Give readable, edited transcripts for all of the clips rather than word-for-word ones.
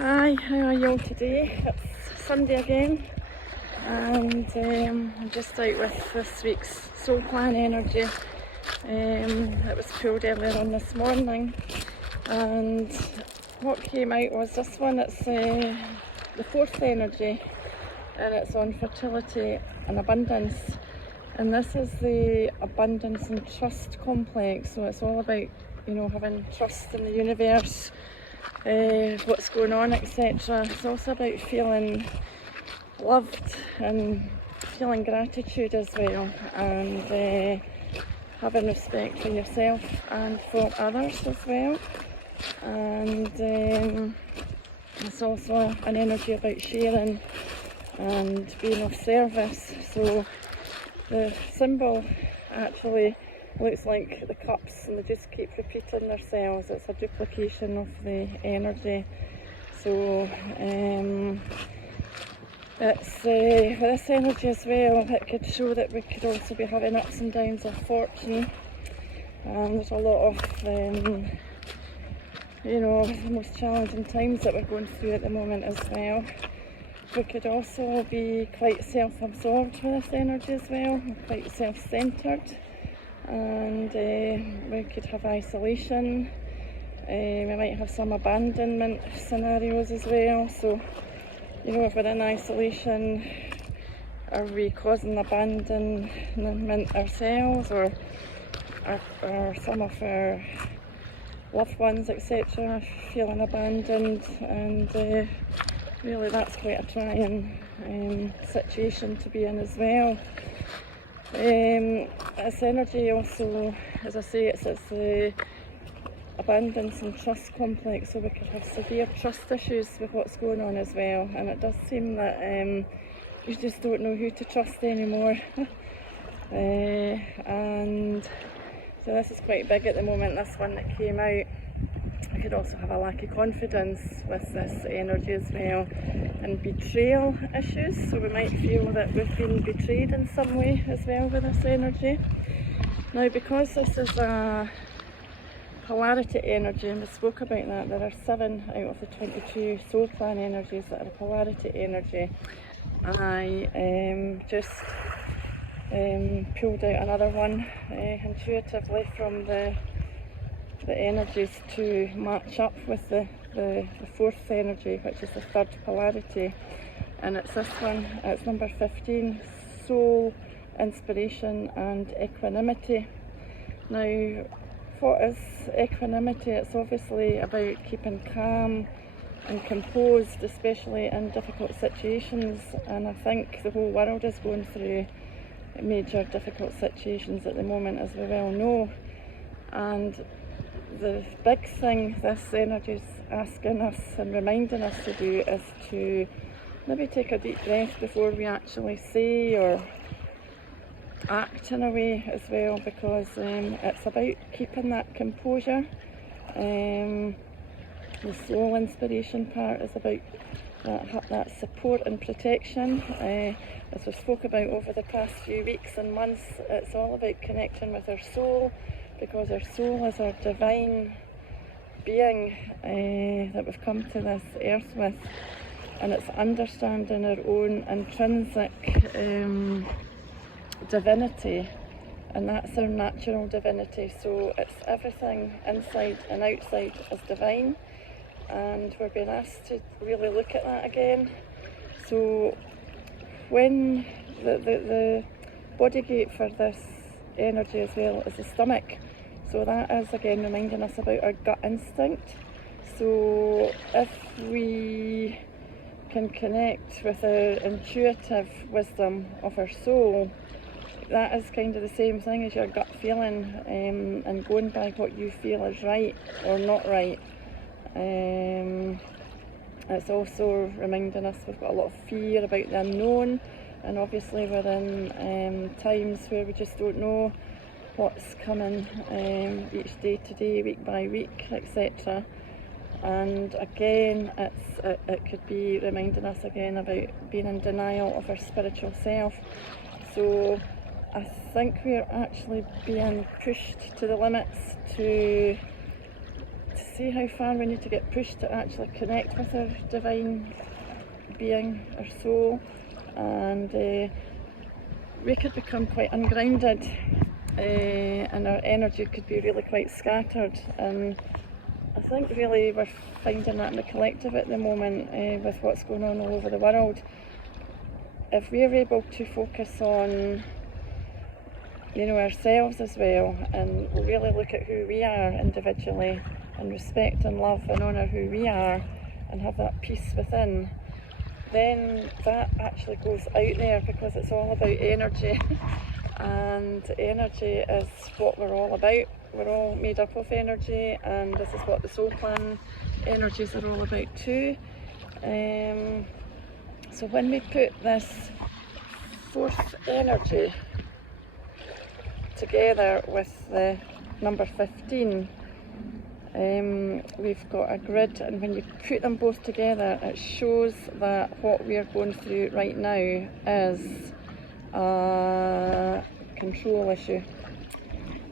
Hi, how are you all today? It's Sunday again, and I'm just out with this week's Soul Plan energy. It was pulled earlier on this morning, and what came out was this one. It's the fourth energy, and it's on fertility and abundance. And this is the abundance and trust complex, so it's all about, having trust in the universe, what's going on, etc. It's also about feeling loved and feeling gratitude as well, and having respect for yourself and for others as well. And it's also an energy about sharing and being of service. So the symbol actually looks like the cups, and they just keep repeating themselves. It's a duplication of the energy. So it's for this energy as well, it could show that we could also be having ups and downs of fortune. There's a lot of the most challenging times that we're going through at the moment as well. We could also be quite self-absorbed with this energy as well, quite self-centred, and we could have isolation. We might have some abandonment scenarios as well. So, if we're in isolation, are we causing abandonment ourselves, or some of our loved ones, etc., feeling abandoned? And really, that's quite a trying situation to be in as well. This energy also, as I say, it's the abundance and trust complex, so we could have severe trust issues with what's going on as well. And it does seem that you just don't know who to trust anymore. And so this is quite big at the moment, this one that came out. We could also have a lack of confidence with this energy as well, and betrayal issues. So we might feel that we've been betrayed in some way as well with this energy. Now, because this is a polarity energy, and we spoke about that, there are 7 out of the 22 soul plan energies that are polarity energy. I just pulled out another one intuitively from the energies to match up with the fourth energy, which is the third polarity, and it's this one. It's number 15, soul, inspiration and equanimity. Now, what is equanimity? It's obviously about keeping calm and composed, especially in difficult situations, and I think the whole world is going through major difficult situations at the moment, as we well know. And the big thing this energy is asking us and reminding us to do is to maybe take a deep breath before we actually say or act in a way as well, because it's about keeping that composure. The soul inspiration part is about that support and protection. As we spoke about over the past few weeks and months, it's all about connecting with our soul, because our soul is our divine being that we've come to this earth with, and it's understanding our own intrinsic divinity, and that's our natural divinity. So it's everything inside and outside is divine, and we're being asked to really look at that again. So when the body gate for this energy as well is the stomach, so that is again reminding us about our gut instinct. So if we can connect with our intuitive wisdom of our soul, that is kind of the same thing as your gut feeling, and going by what you feel is right or not right. It's also reminding us we've got a lot of fear about the unknown, and obviously we're in times where we just don't know what's coming each day to day, week by week, etc. And again, it could be reminding us again about being in denial of our spiritual self. So I think we're actually being pushed to the limits to to see how far we need to get pushed to actually connect with our divine being, our soul, and we could become quite ungrounded, and our energy could be really quite scattered. And I think really we're finding that in the collective at the moment, with what's going on all over the world. If we're able to focus on, you know, ourselves as well, and really look at who we are individually, and respect and love and honour who we are, and have that peace within, then that actually goes out there, because it's all about energy. And energy is what we're all about. We're all made up of energy, and this is what the soul plan energies are all about too. So when we put this fourth energy together with the number 15, we've got a grid, and when you put them both together, it shows that what we are going through right now is a control issue.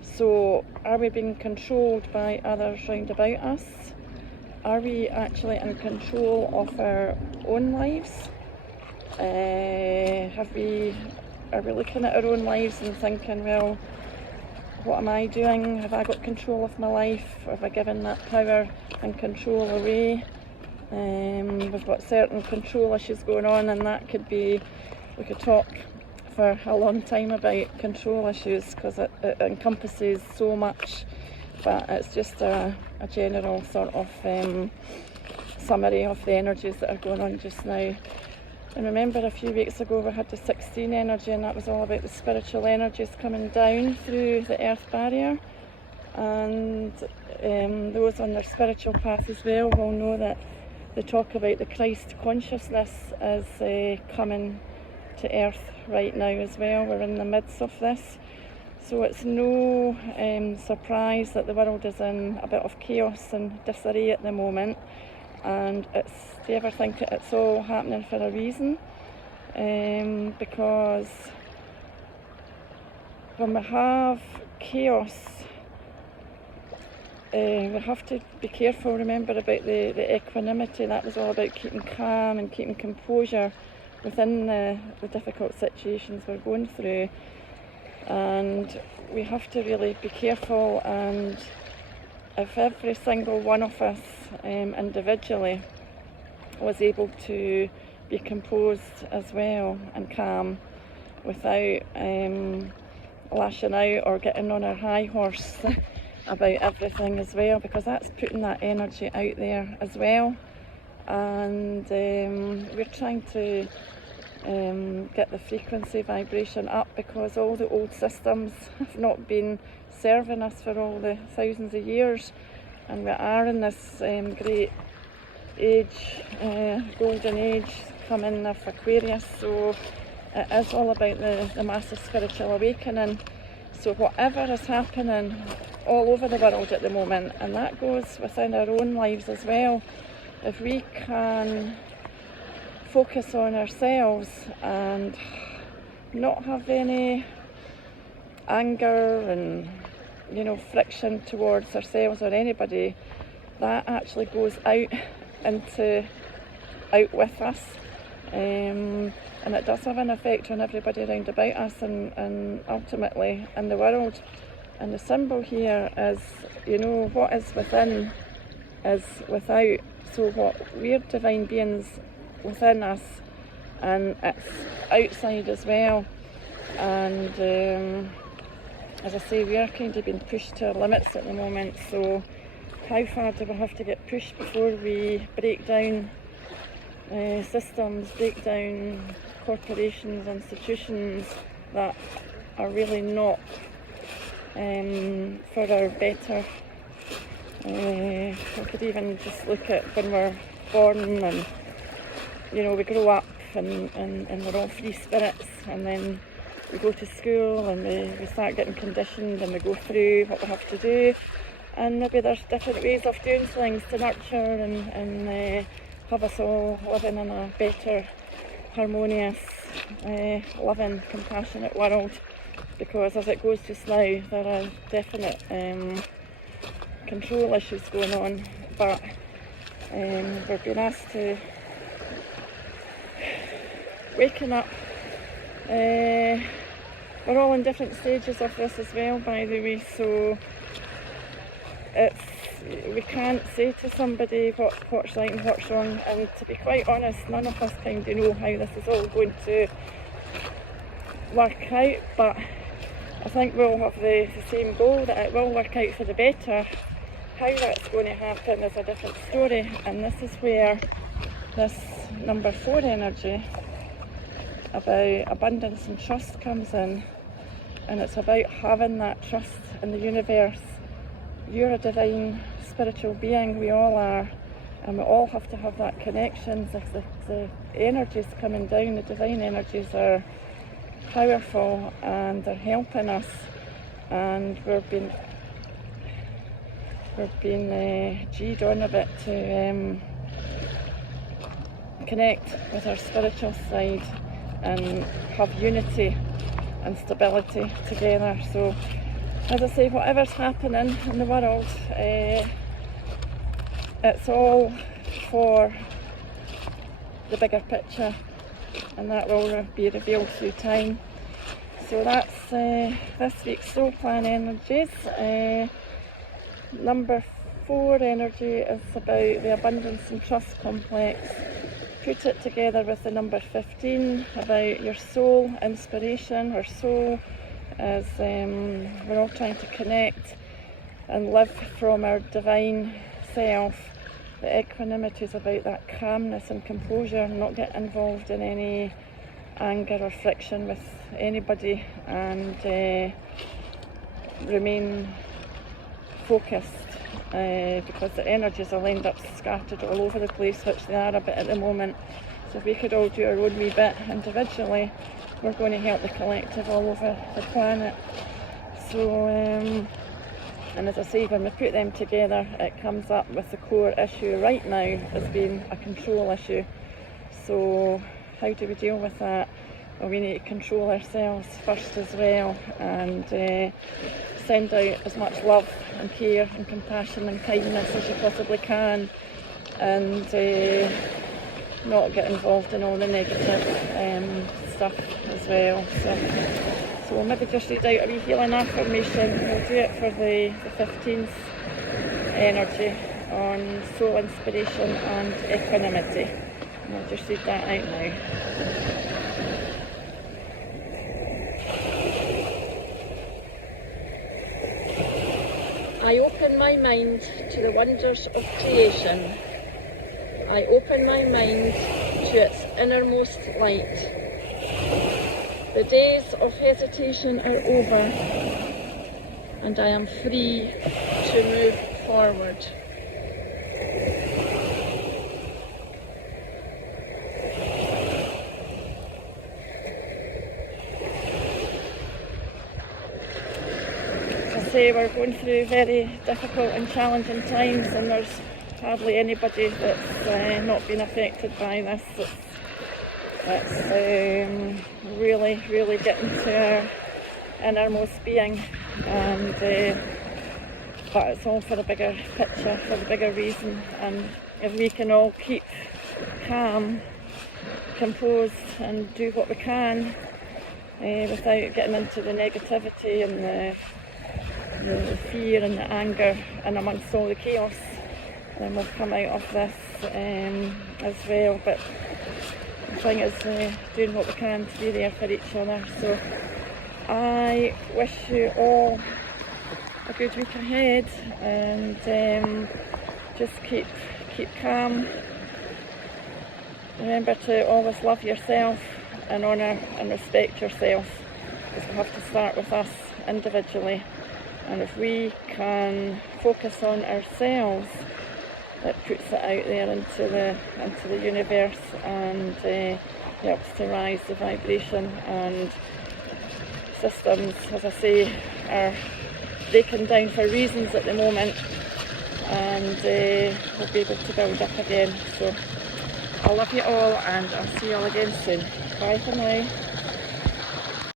So are we being controlled by others round about us? Are we actually in control of our own lives? Are we looking at our own lives and thinking, well, what am I doing? Have I got control of my life? Have I given that power and control away? We've got certain control issues going on, and that could be, we could talk for a long time about control issues, because it encompasses so much, but it's just a general sort of summary of the energies that are going on just now. And remember, a few weeks ago we had the 16 energy, and that was all about the spiritual energies coming down through the earth barrier. And those on their spiritual path as well will know that they talk about the Christ consciousness is coming to earth right now as well. We're in the midst of this. So it's no surprise that the world is in a bit of chaos and disarray at the moment. And do you ever think it's all happening for a reason? Because when we have chaos, we have to be careful. Remember about the equanimity. That was all about keeping calm and keeping composure within the difficult situations we're going through. And we have to really be careful, and if every single one of us individually was able to be composed as well and calm without lashing out or getting on our high horse about everything as well, because that's putting that energy out there as well. And we're trying to get the frequency vibration up, because all the old systems have not been serving us for all the thousands of years, and we are in this great age, golden age coming of Aquarius. So it is all about the massive spiritual awakening. So whatever is happening all over the world at the moment, and that goes within our own lives as well, if we can focus on ourselves and not have any anger and, you know, friction towards ourselves or anybody, that actually goes out with us, and it does have an effect on everybody around about us, and ultimately in the world. And the symbol here is, you know, what is within is without. So what we're divine beings within us, and it's outside as well. And as I say, we are kind of being pushed to our limits at the moment. So how far do we have to get pushed before we break down systems, break down corporations, institutions that are really not for our better? We could even just look at when we're born, and you know, we grow up and we're all free spirits, and then we go to school and we start getting conditioned, and we go through what we have to do, and maybe there's different ways of doing things to nurture and have us all living in a better, harmonious, loving, compassionate world. Because as it goes just now, there are definite control issues going on, but we're being asked to waking up. We're all in different stages of this as well, by the way, so we can't say to somebody what's right and what's wrong, and to be quite honest, none of us kind of know how this is all going to work out, but I think we'll have the same goal, that it will work out for the better. How that's going to happen is a different story, and this is where this number 4 energy about abundance and trust comes in, and it's about having that trust in the universe. You're a divine spiritual being, we all are, and we all have to have that connection. The energies coming down, the divine energies are powerful and they're helping us, and we've been G'd on a bit to connect with our spiritual side and have unity and stability together. So as I say, whatever's happening in the world, it's all for the bigger picture, and that will be revealed through time. So that's this week's soul plan energies. Number 4 energy is about the abundance and trust complex. Put it together with the number 15 about your soul inspiration. Our soul is, we're all trying to connect and live from our divine self. The equanimity is about that calmness and composure, not get involved in any anger or friction with anybody, and remain focused, because the energies will end up scattered all over the place, which they are a bit at the moment. So if we could all do our own wee bit individually, we're going to help the collective all over the planet. So and as I say, when we put them together, it comes up with the core issue right now as being a control issue. So how do we deal with that? Well, we need to control ourselves first as well, and send out as much love and care and compassion and kindness as you possibly can, and not get involved in all the negative stuff as well. So we'll maybe just read out a wee healing affirmation. We'll do it for the 15th energy on soul inspiration and equanimity. And I'll just read that out now. I open my mind to the wonders of creation. I open my mind to its innermost light. The days of hesitation are over, and I am free to move forward. We're going through very difficult and challenging times, and there's hardly anybody that's not been affected by this. It's really, really getting to our innermost being, and but it's all for the bigger picture, for the bigger reason. And if we can all keep calm, composed, and do what we can without getting into the negativity and the fear and the anger and amongst all the chaos, and we'll come out of this as well. But the thing is doing what we can to be there for each other. So I wish you all a good week ahead, and just keep calm. Remember to always love yourself and honour and respect yourself, because we have to start with us individually. And if we can focus on ourselves, it puts it out there into the universe, and helps to rise the vibration. And systems, as I say, are breaking down for reasons at the moment, and we'll be able to build up again. So I love you all, and I'll see you all again soon. Bye for now.